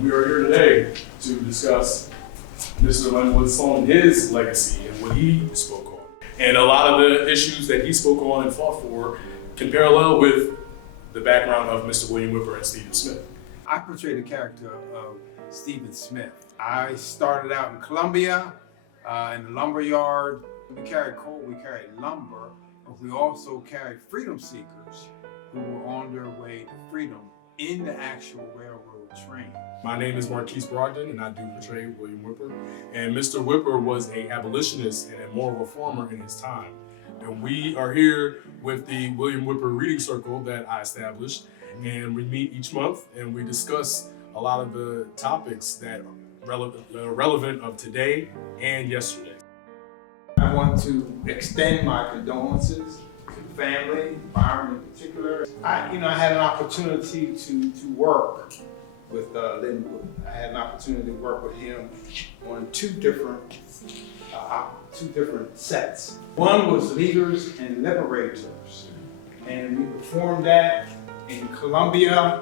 We are here today to discuss Mr. Lenwood Sloan, his legacy and what he spoke on. And a lot of the issues that he spoke on and fought for can parallel with the background of Mr. William Whipper and Stephen Smith. I portray the character of Stephen Smith. I started out in Columbia, in the lumber yard. We carried coal, we carried lumber, but we also carried freedom seekers who were on their way to freedom in the actual railroad train. My name is Marquise Brogdon, and I do portray William Whipper. And Mr. Whipper was an abolitionist and a moral reformer in his time. And we are here with the William Whipper Reading Circle that I established. And we meet each month and we discuss a lot of the topics that are relevant of today and yesterday. I want to extend my condolences to the family, Byron in particular. I had an opportunity to work with Lenwood. I had an opportunity to work with him on two different sets. One was Leaders and Liberators, and we performed that in Columbia,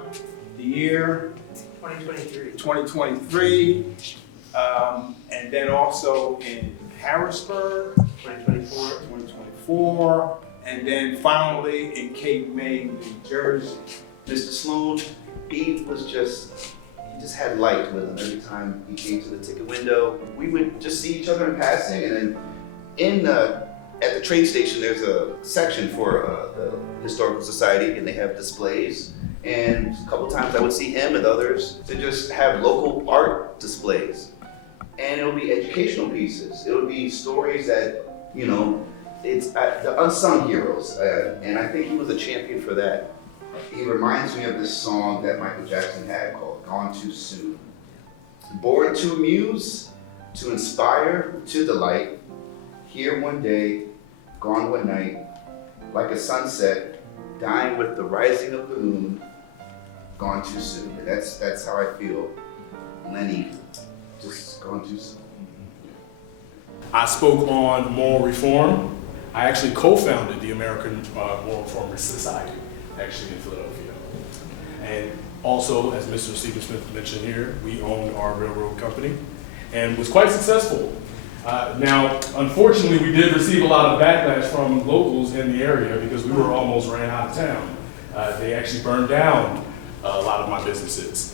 the year 2023, and then also in Harrisburg, 2024, and then finally in Cape May, New Jersey. Mr. Sloan, he just had light with him every time he came to the ticket window. We would just see each other in passing, and then at the train station, there's a section for the Historical Society, and they have displays. And a couple times I would see him and others to just have local art displays. And it would be educational pieces. It would be stories that, it's the unsung heroes. And I think he was a champion for that. He reminds me of this song that Michael Jackson had called Gone Too Soon. Born to amuse, to inspire, to delight. Here one day, gone one night, like a sunset, dying with the rising of the moon, gone too soon. And that's how I feel. Lenny, just gone too soon. I spoke on moral reform. I actually co-founded the American Moral Reformers Society, actually in Philadelphia. And also, as Mr. Stephen Smith mentioned here, we owned our railroad company and was quite successful. Now, unfortunately, we did receive a lot of backlash from locals in the area because we were almost ran out of town. They actually burned down a lot of my businesses.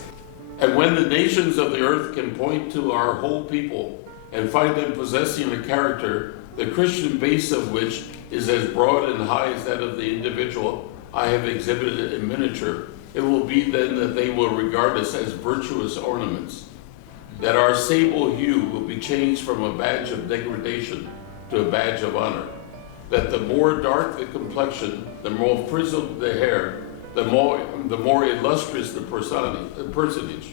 And when the nations of the earth can point to our whole people and find them possessing a character, the Christian base of which is as broad and high as that of the individual I have exhibited in miniature, it will be then that they will regard us as virtuous ornaments, that our sable hue will be changed from a badge of degradation to a badge of honor, that the more dark the complexion, the more frizzled the hair, the more illustrious the personage.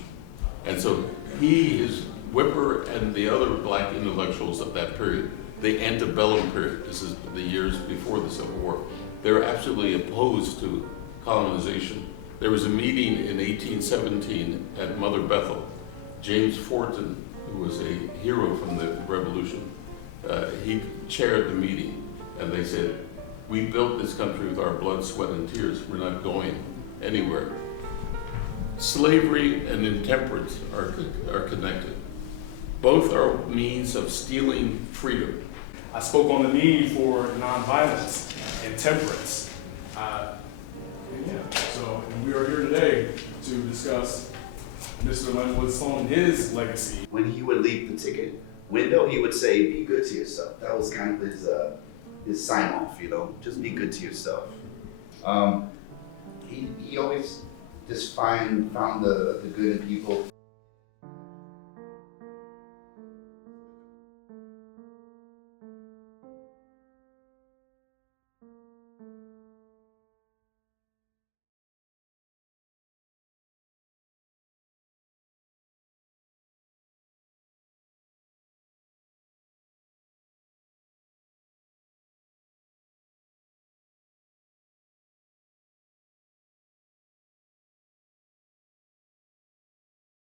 And so he is Whipper and the other black intellectuals of that period, the antebellum period. This is the years before the Civil War. They were absolutely opposed to colonization. There was a meeting in 1817 at Mother Bethel. James Forten, who was a hero from the Revolution, he chaired the meeting, and they said, "We built this country with our blood, sweat, and tears. We're not going anywhere." Slavery and intemperance are connected. Both are means of stealing freedom. I spoke on the need for nonviolence and temperance. And we are here today to discuss Mr. Lenwood Sloan, his legacy. When he would leave the ticket window, he would say, "Be good to yourself." That was kind of his sign off, just be good to yourself. He always just found the good in people.